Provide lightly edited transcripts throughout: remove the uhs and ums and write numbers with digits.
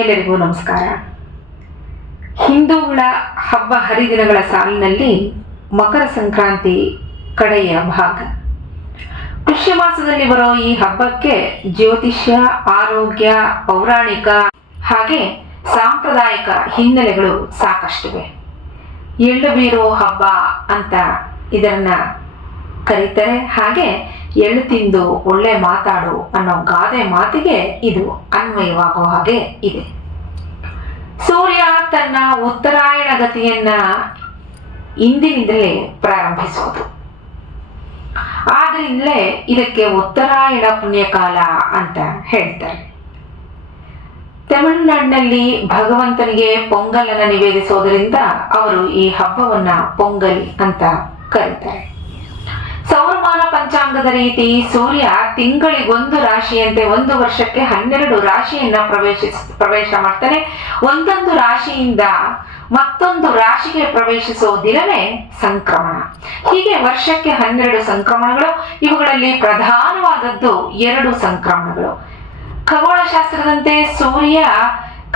ಎಲ್ಲರಿಗೂ ನಮಸ್ಕಾರ. ಹಿಂದೂಗಳ ಹಬ್ಬ ಹರಿದಿನಗಳ ಸಾಲಿನಲ್ಲಿ ಮಕರ ಸಂಕ್ರಾಂತಿ ಕಡೆಯ ಭಾಗ. ಪುಷ್ಯ ಮಾಸದಲ್ಲಿ ಬರೋ ಈ ಹಬ್ಬಕ್ಕೆ ಜ್ಯೋತಿಷ್ಯ, ಆರೋಗ್ಯ, ಪೌರಾಣಿಕ ಹಾಗೆ ಸಾಂಪ್ರದಾಯಿಕ ಹಿನ್ನೆಲೆಗಳು ಸಾಕಷ್ಟಿವೆ. ಎಳ್ಳು ಬೀರೋ ಹಬ್ಬ ಅಂತ ಇದನ್ನ ಕರೀತಾರೆ. ಹಾಗೆ ಎಳ್ಳು ತಿಂದು ಒಳ್ಳೆ ಮಾತಾಡು ಅನ್ನೋ ಗಾದೆ ಮಾತಿಗೆ ಇದು ಅನ್ವಯವಾಗೋ ಹಾಗೆ ಇದೆ. ಸೂರ್ಯ ತನ್ನ ಉತ್ತರಾಯಣ ಗತಿಯನ್ನ ಇಂದಿನಿಂದಲೇ ಪ್ರಾರಂಭಿಸೋದು. ಆದ್ರಿಂದಲೇ ಇದಕ್ಕೆ ಉತ್ತರಾಯಣ ಪುಣ್ಯಕಾಲ ಅಂತ ಹೇಳ್ತಾರೆ. ತಮಿಳುನಾಡಿನಲ್ಲಿ ಭಗವಂತನಿಗೆ ಪೊಂಗಲನ್ನ ನಿವೇದಿಸೋದರಿಂದ ಅವರು ಈ ಹಬ್ಬವನ್ನ ಪೊಂಗಲ್ ಅಂತ ಕರೀತಾರೆ. ಸೌರಮಾನ ಪಂಚಾಂಗದ ರೀತಿ ಸೂರ್ಯ ತಿಂಗಳಿಗೊಂದು ರಾಶಿಯಂತೆ ಒಂದು ವರ್ಷಕ್ಕೆ 12 ರಾಶಿಯನ್ನ ಪ್ರವೇಶ ಮಾಡ್ತಾನೆ. ಒಂದೊಂದು ರಾಶಿಯಿಂದ ಮತ್ತೊಂದು ರಾಶಿಗೆ ಪ್ರವೇಶಿಸೋ ದಿನವೇ ಸಂಕ್ರಮಣ. ಹೀಗೆ ವರ್ಷಕ್ಕೆ 12 ಸಂಕ್ರಮಣಗಳು. ಇವುಗಳಲ್ಲಿ ಪ್ರಧಾನವಾದದ್ದು 2 ಸಂಕ್ರಮಣಗಳು. ಖಗೋಳಶಾಸ್ತ್ರದಂತೆ ಸೂರ್ಯ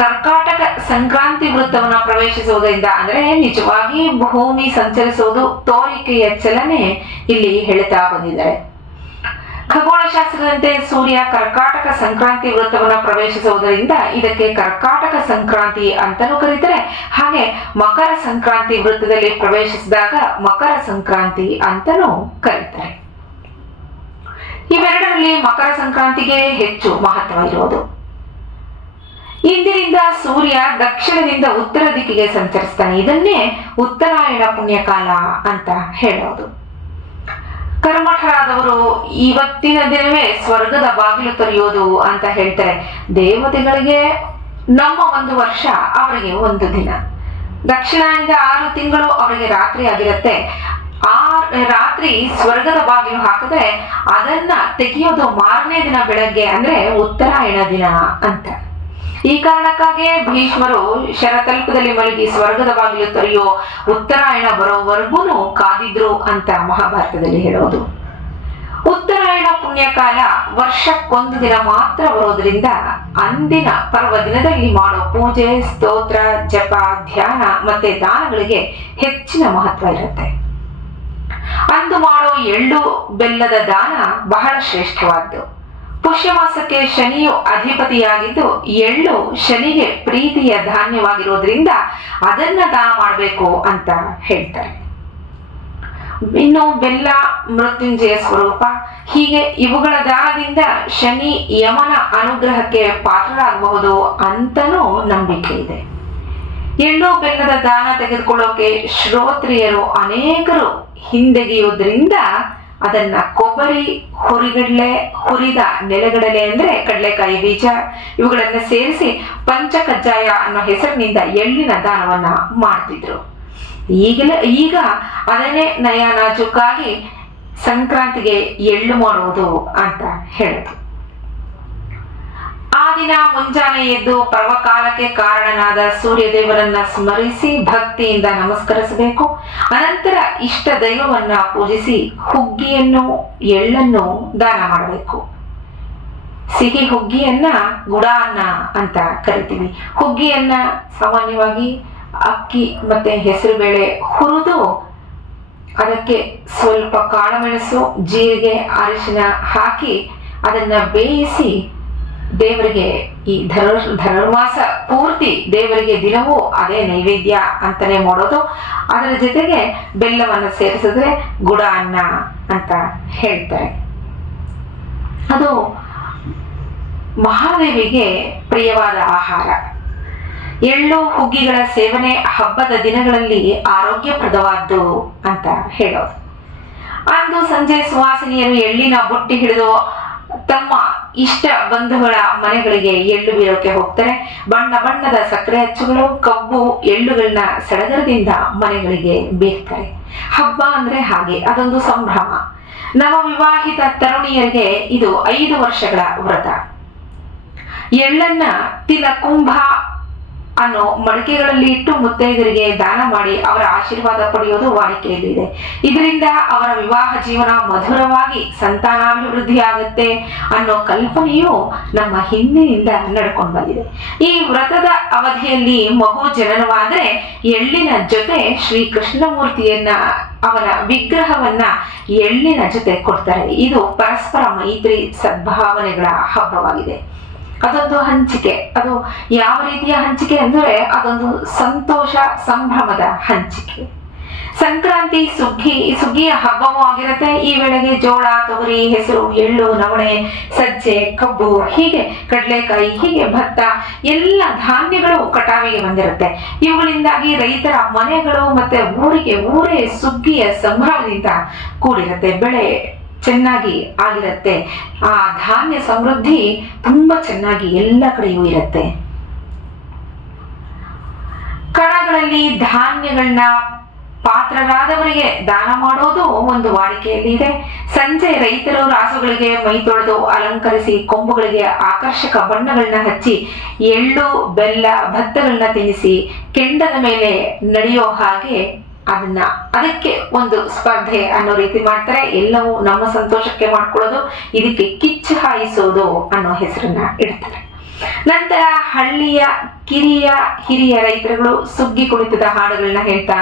ಕರ್ಕಾಟಕ ಸಂಕ್ರಾಂತಿ ವೃತ್ತವನ್ನು ಪ್ರವೇಶಿಸುವುದರಿಂದ, ಅಂದ್ರೆ ನಿಜವಾಗಿ ಭೂಮಿ ಸಂಚರಿಸುವುದು, ತೋರಿಕೆಯ ಚಲನೆ ಇಲ್ಲಿ ಹೇಳ್ತಾ ಬಂದಿದ್ದಾರೆ. ಖಗೋಳಶಾಸ್ತ್ರದಂತೆ ಸೂರ್ಯ ಕರ್ಕಾಟಕ ಸಂಕ್ರಾಂತಿ ವೃತ್ತವನ್ನು ಪ್ರವೇಶಿಸುವುದರಿಂದ ಇದಕ್ಕೆ ಕರ್ಕಾಟಕ ಸಂಕ್ರಾಂತಿ ಅಂತಲೂ ಕರೀತಾರೆ. ಹಾಗೆ ಮಕರ ಸಂಕ್ರಾಂತಿ ವೃತ್ತದಲ್ಲಿ ಪ್ರವೇಶಿಸಿದಾಗ ಮಕರ ಸಂಕ್ರಾಂತಿ ಅಂತಲೂ ಕರೀತಾರೆ. ಇವೆರಡರಲ್ಲಿ ಮಕರ ಸಂಕ್ರಾಂತಿಗೆ ಹೆಚ್ಚು ಮಹತ್ವ ಇರುವುದು. ಇಂದಿನಿಂದ ಸೂರ್ಯ ದಕ್ಷಿಣದಿಂದ ಉತ್ತರ ದಿಕ್ಕಿಗೆ ಸಂಚರಿಸ್ತಾನೆ. ಇದನ್ನೇ ಉತ್ತರಾಯಣ ಪುಣ್ಯಕಾಲ ಅಂತ ಹೇಳೋದು. ಕರ್ಮಠರಾದವರು ಇವತ್ತಿನ ದಿನವೇ ಸ್ವರ್ಗದ ಬಾಗಿಲು ತೆರೆಯೋದು ಅಂತ ಹೇಳ್ತಾರೆ. ದೇವತೆಗಳಿಗೆ ನಮ್ಮ 1 ವರ್ಷ, ಅವರಿಗೆ 1 ದಿನ. ದಕ್ಷಿಣದಿಂದ 6 ತಿಂಗಳು ಅವರಿಗೆ ರಾತ್ರಿ ಆಗಿರುತ್ತೆ. ಆ ರಾತ್ರಿ ಸ್ವರ್ಗದ ಬಾಗಿಲು ಹಾಕಿದ್ರೆ ಅದನ್ನ ತೆಗೆಯೋದು ಮಾರನೇ ದಿನ ಬೆಳಗ್ಗೆ, ಅಂದ್ರೆ ಉತ್ತರಾಯಣ ದಿನ ಅಂತ. ಈ ಕಾರಣಕ್ಕಾಗಿ ಭೀಷ್ಮರು ಶರತಲ್ಪದಲ್ಲಿ ಮಲಗಿ ಸ್ವರ್ಗದ ಬಾಗಿಲು ತೆರೆಯೋ ಉತ್ತರಾಯಣ ಬರೋವರೆಗೂ ಕಾದಿದ್ರು ಅಂತ ಮಹಾಭಾರತದಲ್ಲಿ ಹೇಳೋದು. ಉತ್ತರಾಯಣ ಪುಣ್ಯಕಾಲ ವರ್ಷಕ್ಕೊಂದು ದಿನ ಮಾತ್ರ ಬರೋದ್ರಿಂದ ಅಂದಿನ ಪರ್ವ ದಿನದಲ್ಲಿ ಮಾಡೋ ಪೂಜೆ, ಸ್ತೋತ್ರ, ಜಪ, ಧ್ಯಾನ ಮತ್ತೆ ದಾನಗಳಿಗೆ ಹೆಚ್ಚಿನ ಮಹತ್ವ ಇರುತ್ತೆ. ಅಂದು ಮಾಡೋ ಎಳ್ಳು ಬೆಲ್ಲದ ದಾನ ಬಹಳ ಶ್ರೇಷ್ಠವಾದ್ದು. ಪುಷ್ಯ ಮಾಸಕ್ಕೆ ಶನಿಯು ಅಧಿಪತಿಯಾಗಿದ್ದು ಎಳ್ಳು ಶನಿಗೆ ಪ್ರೀತಿಯ ಧಾನ್ಯವಾಗಿರೋದ್ರಿಂದ ಅದನ್ನ ದಾನ ಮಾಡಬೇಕು ಅಂತ ಹೇಳ್ತಾರೆ. ಇನ್ನು ಬೆಲ್ಲ ಮೃತ್ಯುಂಜಯ ಸ್ವರೂಪ. ಹೀಗೆ ಇವುಗಳ ದಾನದಿಂದ ಶನಿ ಯಮನ ಅನುಗ್ರಹಕ್ಕೆ ಪಾತ್ರರಾಗಬಹುದು ಅಂತನೂ ನಂಬಿಕೆ ಇದೆ. ಎಳ್ಳು ಬೆಲ್ಲದ ದಾನ ತೆಗೆದುಕೊಳ್ಳೋಕೆ ಶ್ರೋತ್ರಿಯರು ಅನೇಕರು ಹಿಂದೆಗೆಯುವುದರಿಂದ ಅದನ್ನ ಕೊಬ್ಬರಿ, ಹುರಿಗಡಲೆ, ಹುರಿದ ನೆಲಗಡಲೆ ಅಂದ್ರೆ ಕಡಲೆಕಾಯಿ ಬೀಜ ಇವುಗಳನ್ನ ಸೇರಿಸಿ ಪಂಚಕಜ್ಜಾಯ ಅನ್ನೋ ಹೆಸರಿನಿಂದ ಎಳ್ಳಿನ ದಾನವನ್ನ ಮಾಡ್ತಿದ್ರು. ಈಗ ಅದನ್ನೇ ನಯ ನಾಜೂಕಾಗಿ ಸಂಕ್ರಾಂತಿಗೆ ಎಳ್ಳು ಮಾಡುವುದು ಅಂತ ಹೇಳುದು. ಆ ದಿನ ಮುಂಜಾನೆ ಎದ್ದು ಪರ್ವಕಾಲಕ್ಕೆ ಕಾರಣನಾದ ಸೂರ್ಯದೇವರನ್ನ ಸ್ಮರಿಸಿ ಭಕ್ತಿಯಿಂದ ನಮಸ್ಕರಿಸಬೇಕು. ಅನಂತರ ಇಷ್ಟ ದೈವವನ್ನ ಪೂಜಿಸಿ ಹುಗ್ಗಿಯನ್ನು, ಎಳ್ಳನ್ನು ದಾನ ಮಾಡಬೇಕು. ಸಿಹಿ ಹುಗ್ಗಿಯನ್ನ ಗುಡಾನ್ನ ಅಂತ ಕರಿತೀವಿ. ಹುಗ್ಗಿಯನ್ನ ಸಾಮಾನ್ಯವಾಗಿ ಅಕ್ಕಿ ಮತ್ತೆ ಹೆಸರುಬೇಳೆ ಹುರಿದು ಅದಕ್ಕೆ ಸ್ವಲ್ಪ ಕಾಳುಮೆಣಸು, ಜೀರಿಗೆ, ಅರಿಶಿನ ಹಾಕಿ ಅದನ್ನ ಬೇಯಿಸಿ ದೇವರಿಗೆ ಈ ಧನುರ್ಮಾಸ ಪೂರ್ತಿ ದೇವರಿಗೆ ದಿನವೂ ಅದೇ ನೈವೇದ್ಯ ಅಂತಾನೆ ಮಾಡೋದು. ಅದರ ಜೊತೆಗೆ ಬೆಲ್ಲವನ್ನು ಸೇರಿಸಿದ್ರೆ ಗುಡ ಅನ್ನ ಅಂತ ಹೇಳ್ತಾರೆ. ಅದು ಮಹಾದೇವಿಗೆ ಪ್ರಿಯವಾದ ಆಹಾರ. ಎಳ್ಳು ಹುಗ್ಗಿಗಳ ಸೇವನೆ ಹಬ್ಬದ ದಿನಗಳಲ್ಲಿ ಆರೋಗ್ಯಪ್ರದವಾದ್ದು ಅಂತ ಹೇಳೋದು. ಅಂದು ಸಂಜೆ ಸುವಾಸಿನಿಯರು ಎಳ್ಳಿನ ಬುಟ್ಟಿ ಹಿಡಿದು ತಮ್ಮ ಇಷ್ಟ ಬಂಧುಗಳ ಮನೆಗಳಿಗೆ ಎಳ್ಳು ಬೀರೋಕೆ ಹೋಗ್ತಾರೆ. ಬಣ್ಣ ಬಣ್ಣದ ಸಕ್ಕರೆ ಅಚ್ಚುಗಳು, ಕಬ್ಬು, ಎಳ್ಳುಗಳನ್ನ ಸಡಗರದಿಂದ ಮನೆಗಳಿಗೆ ಬೀರ್ತಾರೆ. ಹಬ್ಬ ಅಂದ್ರೆ ಹಾಗೆ, ಅದೊಂದು ಸಂಭ್ರಮ. ನವವಿವಾಹಿತ ತರುಣಿಯರಿಗೆ ಇದು 5 ವರ್ಷಗಳ ವ್ರತ. ಎಳ್ಳನ್ನ ತಿಲಕುಂಭ ಅನ್ನೋ ಮಡಿಕೆಗಳಲ್ಲಿ ಇಟ್ಟು ಮುತ್ತೈದರಿಗೆ ದಾನ ಮಾಡಿ ಅವರ ಆಶೀರ್ವಾದ ಪಡೆಯೋದು ವಾಡಿಕೆಯಲ್ಲಿದೆ. ಇದರಿಂದ ಅವರ ವಿವಾಹ ಜೀವನ ಮಧುರವಾಗಿ ಸಂತಾನಾಭಿವೃದ್ಧಿ ಆಗುತ್ತೆ ಅನ್ನೋ ಕಲ್ಪನೆಯು ನಮ್ಮ ಹಿಂದಿನಿಂದ ನಡ್ಕೊಂಡು ಬಂದಿದೆ. ಈ ವ್ರತದ ಅವಧಿಯಲ್ಲಿ ಮಗು ಜನನವಾದರೆ ಎಳ್ಳಿನ ಜೊತೆ ಶ್ರೀ ಕೃಷ್ಣಮೂರ್ತಿಯನ್ನ ಅವನ ವಿಗ್ರಹವನ್ನ ಎಳ್ಳಿನ ಜೊತೆ ಕೊಡ್ತಾರೆ. ಇದು ಪರಸ್ಪರ ಮೈತ್ರಿ ಸದ್ಭಾವನೆಗಳ ಹಬ್ಬವಾಗಿದೆ. ಅದೊಂದು ಹಂಚಿಕೆ. ಅದು ಯಾವ ರೀತಿಯ ಹಂಚಿಕೆ ಅಂದ್ರೆ ಅದೊಂದು ಸಂತೋಷ ಸಂಭ್ರಮದ ಹಂಚಿಕೆ. ಸಂಕ್ರಾಂತಿ ಸುಗ್ಗಿಯ ಹಬ್ಬವೂ ಆಗಿರುತ್ತೆ. ಈ ವೇಳೆಗೆ ಜೋಳ, ತೊಗರಿ, ಹೆಸರು, ಎಳ್ಳು, ನವಣೆ, ಸಜ್ಜೆ, ಕಬ್ಬು, ಹೀಗೆ ಕಡಲೆಕಾಯಿ, ಹೀಗೆ ಭತ್ತ, ಎಲ್ಲ ಧಾನ್ಯಗಳು ಕಟಾವಿಗೆ ಬಂದಿರುತ್ತೆ. ಇವುಗಳಿಂದಾಗಿ ರೈತರ ಮನೆಗಳು ಮತ್ತೆ ಊರೇ ಸುಗ್ಗಿಯ ಸಂಭ್ರಮದಿಂದ ಕೂಡಿರುತ್ತೆ. ಬೆಳೆ ಚೆನ್ನಾಗಿ ಆಗಿರುತ್ತೆ. ಆ ಧಾನ್ಯ ಸಮೃದ್ಧಿ ತುಂಬಾ ಚೆನ್ನಾಗಿ ಎಲ್ಲ ಕಡೆಯೂ ಇರುತ್ತೆ. ಕಣಗಳಲ್ಲಿ ಧಾನ್ಯಗಳನ್ನ ಪಾತ್ರರಾದವರಿಗೆ ದಾನ ಮಾಡೋದು ಒಂದು ವಾಡಿಕೆಯಲ್ಲಿ ಇದೆ. ಸಂಜೆ ರೈತರು ರಾಸುಗಳಿಗೆ ಮೈ ತೊಳೆದು ಅಲಂಕರಿಸಿ ಕೊಂಬುಗಳಿಗೆ ಆಕರ್ಷಕ ಬಣ್ಣಗಳನ್ನ ಹಚ್ಚಿ ಎಳ್ಳು, ಬೆಲ್ಲ, ಭತ್ತಗಳನ್ನ ತಿನ್ನಿಸಿ ಕೆಂಡದ ಮೇಲೆ ನಡೆಯೋ ಹಾಗೆ ಅದಕ್ಕೆ ಒಂದು ಸ್ಪರ್ಧೆ ಅನ್ನೋ ರೀತಿ ಮಾಡ್ತಾರೆ. ಎಲ್ಲವೂ ನಮ್ಮ ಸಂತೋಷಕ್ಕೆ ಮಾಡ್ಕೊಳ್ಳೋದು, ಇದಕ್ಕೆ ಕಿಚ್ಚು ಹಾಯಿಸೋದು ಅನ್ನೋ ಹೆಸರನ್ನ ಇಡ್ತಾರೆ. ನಂತರ ಹಳ್ಳಿಯ ಹಿರಿಯ ರೈತರುಗಳು ಸುಗ್ಗಿ ಕುಣಿತದ ಹಾಡುಗಳನ್ನ ಹೇಳ್ತಾ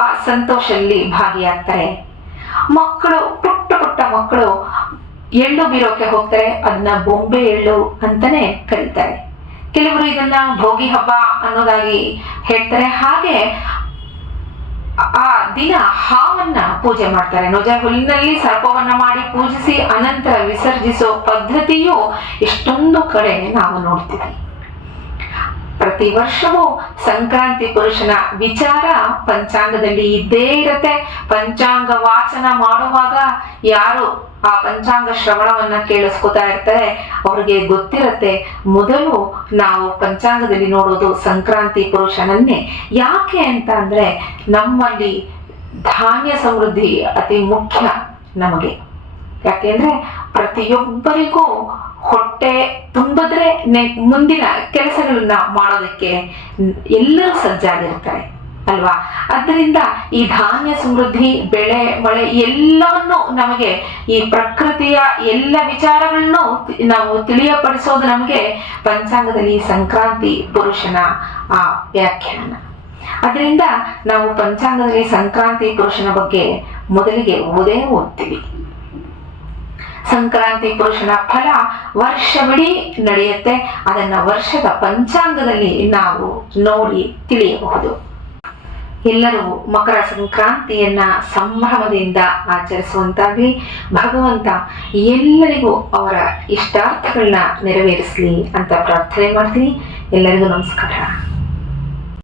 ಆ ಸಂತೋಷದಲ್ಲಿ ಭಾಗಿಯಾಗ್ತಾರೆ. ಮಕ್ಕಳು, ಪುಟ್ಟ ಮಕ್ಕಳು ಎಳ್ಳು ಬೀರೋಕೆ ಹೋಗ್ತಾರೆ. ಅದನ್ನ ಬೊಂಬೆ ಎಳ್ಳು ಅಂತಾನೆ ಕರೀತಾರೆ. ಕೆಲವರು ಇದನ್ನ ಭೋಗಿ ಹಬ್ಬ ಅನ್ನೋದಾಗಿ ಹೇಳ್ತಾರೆ. ಹಾಗೆ ಆ ದಿನ ಹಾವನ್ನ ಪೂಜೆ ಮಾಡ್ತಾರೆ. ನೊಜ ಹುಲ್ಲಿನಲ್ಲಿ ಸರ್ಪವನ್ನ ಮಾಡಿ ಪೂಜಿಸಿ ಅನಂತರ ವಿಸರ್ಜಿಸೋ ಪದ್ಧತಿಯು ಎಷ್ಟೊಂದು ಕಡೆ ನಾವು ನೋಡ್ತೀವಿ. ಪ್ರತಿ ವರ್ಷವೂ ಸಂಕ್ರಾಂತಿ ಪುರುಷನ ವಿಚಾರ ಪಂಚಾಂಗದಲ್ಲಿ ಇದ್ದೇ ಇರತ್ತೆ. ಪಂಚಾಂಗ ವಾಚನ ಮಾಡುವಾಗ ಯಾರು ಆ ಪಂಚಾಂಗ ಶ್ರವಣವನ್ನ ಕೇಳಿಸ್ಕೊತಾ ಇರ್ತಾರೆ ಅವ್ರಿಗೆ ಗೊತ್ತಿರತ್ತೆ, ಮೊದಲು ನಾವು ಪಂಚಾಂಗದಲ್ಲಿ ನೋಡೋದು ಸಂಕ್ರಾಂತಿ ಪುರುಷನನ್ನೇ. ಯಾಕೆ ಅಂತ ಅಂದ್ರೆ ನಮ್ಮಲ್ಲಿ ಧಾನ್ಯ ಸಮೃದ್ಧಿ ಅತಿ ಮುಖ್ಯ ನಮಗೆ. ಯಾಕೆಂದ್ರೆ ಪ್ರತಿಯೊಬ್ಬರಿಗೂ ಹೊಟ್ಟೆ ತುಂಬಿದ್ರೆ ಮುಂದಿನ ಕೆಲಸಗಳನ್ನ ಮಾಡೋದಕ್ಕೆ ಎಲ್ಲರೂ ಸಜ್ಜಾಗಿರ್ತಾರೆ ಅಲ್ವಾ. ಅದರಿಂದ ಈ ಧಾನ್ಯ ಸಮೃದ್ಧಿ, ಬೆಳೆ, ಮಳೆ ಎಲ್ಲವನ್ನು ನಮಗೆ ಈ ಪ್ರಕೃತಿಯ ಎಲ್ಲ ವಿಚಾರಗಳನ್ನು ನಾವು ತಿಳಿಯಪಡಿಸೋದು ನಮಗೆ ಪಂಚಾಂಗದಲ್ಲಿ ಸಂಕ್ರಾಂತಿ ಪುರುಷನ ಆ ವ್ಯಾಖ್ಯಾನ. ಅದರಿಂದ ನಾವು ಪಂಚಾಂಗದಲ್ಲಿ ಸಂಕ್ರಾಂತಿ ಪುರುಷನ ಬಗ್ಗೆ ಮೊದಲಿಗೆ ಓದ್ತೀವಿ. ಸಂಕ್ರಾಂತಿ ಪುರುಷನ ಫಲ ವರ್ಷವಿಡೀ ನಡೆಯುತ್ತೆ. ಅದನ್ನ ವರ್ಷದ ಪಂಚಾಂಗದಲ್ಲಿ ನಾವು ನೋಡಿ ತಿಳಿಯಬಹುದು. ಎಲ್ಲರೂ ಮಕರ ಸಂಕ್ರಾಂತಿಯನ್ನ ಸಂಭ್ರಮದಿಂದ ಆಚರಿಸುವಂತಾಗ್ಲಿ. ಭಗವಂತ ಎಲ್ಲರಿಗೂ ಅವರ ಇಷ್ಟಾರ್ಥಗಳನ್ನ ನೆರವೇರಿಸಲಿ ಅಂತ ಪ್ರಾರ್ಥನೆ ಮಾಡ್ತೀನಿ. ಎಲ್ಲರಿಗೂ ನಮಸ್ಕಾರ.